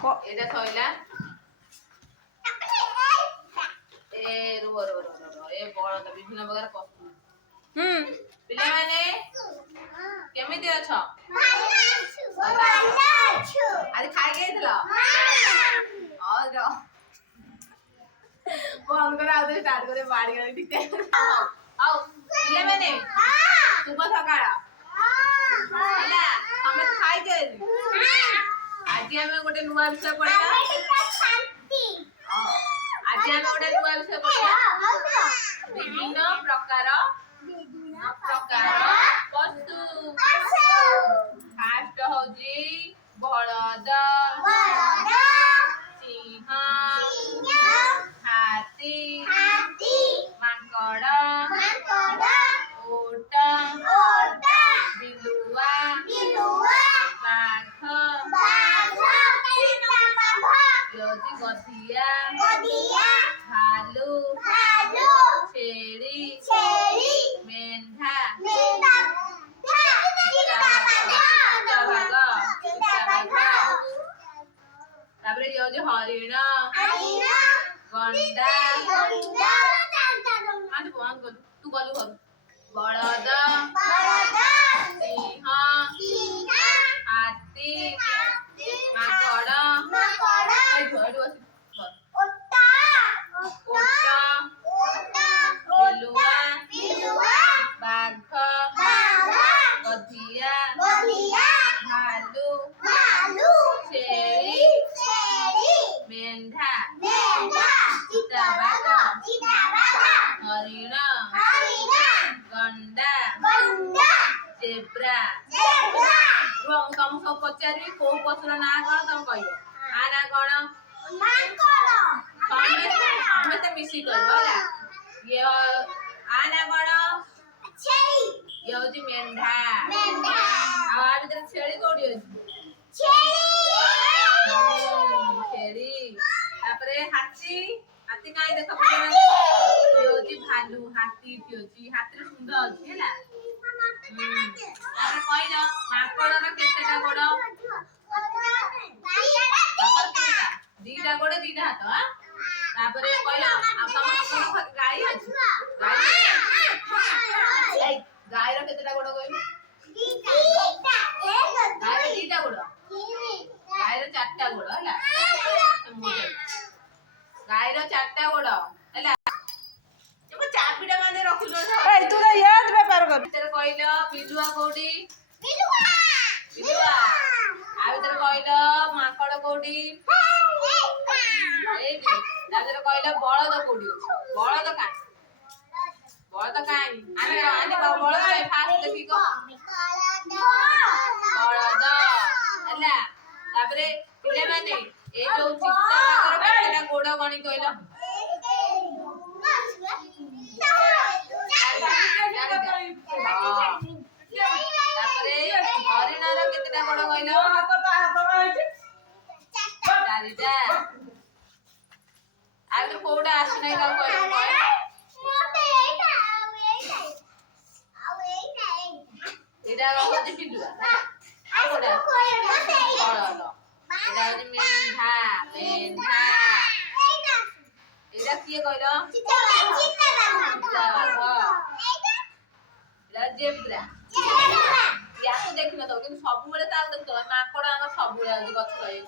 এটা সইলা ଏ ରୁହ ଏ ବଳଦ ବିଭିନ୍ନ ପ୍ରକାର ପଶୁ। ପିଲାମାନେ କେମିତି ଅଛ? ଆଜି ଖାଇକି ଯାଇଥିଲ? ବନ୍ଦ କର ଆଉ ଷ୍ଟାର୍ଟ করে ବାଡି ଗଳି ଟିକେ। ଆଉ ପିଲାମାନେ ଶୁଭ ସକାଳ। ହେଲା ତମେ ଖାଇଛ ଆଜି ଆମେ ଗୋଟେ ନୂଆ ବିଷୟ ପଢିବା। ଆଜି ଆମେ ଗୋଟେ ନୂଆ ବିଷୟ ପଢିବା ବିଭିନ୍ନ ପ୍ରକାର ପଶୁ। ଫାଷ୍ଟ ହଉଛି ବଳଦ, ସିଂହ, ହାତୀ, ମାଙ୍କଡ, ଓଟ, ବିଲୁଆ, ବାଘ, ଗଧିଆ, ଭାଲୁ, ଛେଳି, ମେଣ୍ଢା, ତାପରେ ଇଏ ହଉଛି ହରିଣ, ଗଣ୍ଡା, ତୁ ଗଲୁ ଘରୁ, ବଳଦ, ସିଂହ, ହାତୀ, ମାଙ୍କଡ, ବିଲୁଆ, ବାଘ, ଗଧିଆ, ଭାଲୁ, ଛେଳି, ମେଣ୍ଢା, ଚିତାବାଘ, ହରିଣ, ଗଣ୍ଡା, ଜେବ୍ରା। ମୁଁ ତମକୁ ସବୁ ପଚାରିବି କୋଉ ପଶୁର ନାଁ କଣ ତମେ କହିବ। ଆ ନାଁ କଣ? ସମସ୍ତେ ମିଶିକି କହିବ ହେଲା। ଇଏ ଆ ନାଁ କଣ? ଇଏ ହଉଛି ମେଣ୍ଢା। ଆଉ ଆ ଭିତରେ ଛେଳି କୋଉଠି ଅଛି? ଛେଳି। ତାପରେ ହାତୀ କାହିଁ ଦେଖ ଇଏ ହଉଛି ଭାଲୁ। ହାତୀ ଏଠି ଅଛି। ହାତୀର ଶୁଣ୍ଢ ଅଛି ହେଲା। ତାପରେ କହିଲ ମାଙ୍କଡର କେତେଟା ଗୋଡ? ଦିଟା ଗୋଡ ଦିଟା ହାତ। ତାପରେ କହିଲ ଗାଈ ଅଛି? ଗାଈର କେତେଟା ଗୋଡ କହିଲୁ? ଗାଈର ଦିଟା ଗୋଡ। ଗାଈର ଚାରିଟା ଗୋଡ ହେଲା। ଗାଈର ଚାରିଟା ଗୋଡ ହେଲା। ଚାବିଟା ମାନେ ରଖିଲୁ। କହିଲ ବିଲୁଆ କୋଉଠି? ବିଲୁଆ। ଆ ଭିତରେ କହିଲ ମାଙ୍କଡ କୋଉଠି? ତାପରେ କହିଲ ବଳଦ କୋଉଠି? ବଳଦ କାହିଁ? ବଳଦ ଫାଷ୍ଟ ଦେଖି ବଳଦ ହେଲା। ତାପରେ ପିଲାମାନେ ଏଇ ଯୋଉ ଚିତାବାଘର କେତେଟା ଗୋଡ ଗଣି କହିଲ? ତାପରେ ହରିଣର କେତେଟା ଗୋଡ କହିଲ? ଚାରିଟା। ଆଉ କୋଉଟା ଆସୁନାହିଁ ତାକୁ କହିଲ? ଏଇଟା ହଉଛି ବିଲୁଆ। ଆଉ କୋଉଟା? ବଳଦ। ଏଇଟା ହଉଛି ମେଣ୍ଢା। ଏଇଟା କିଏ କହିଲ? ଚିତାବାଘ। ଏଇଟା ଜେବ୍ରା। ୟାକୁ ଦେଖିନଥିବ କିନ୍ତୁ ସବୁବେଳେ ତାକୁ ଦେଖୁଥିବ। ମାଙ୍କଡ ଆମର ସବୁବେଳେ ଅଛି ଗଛ ତଳେ।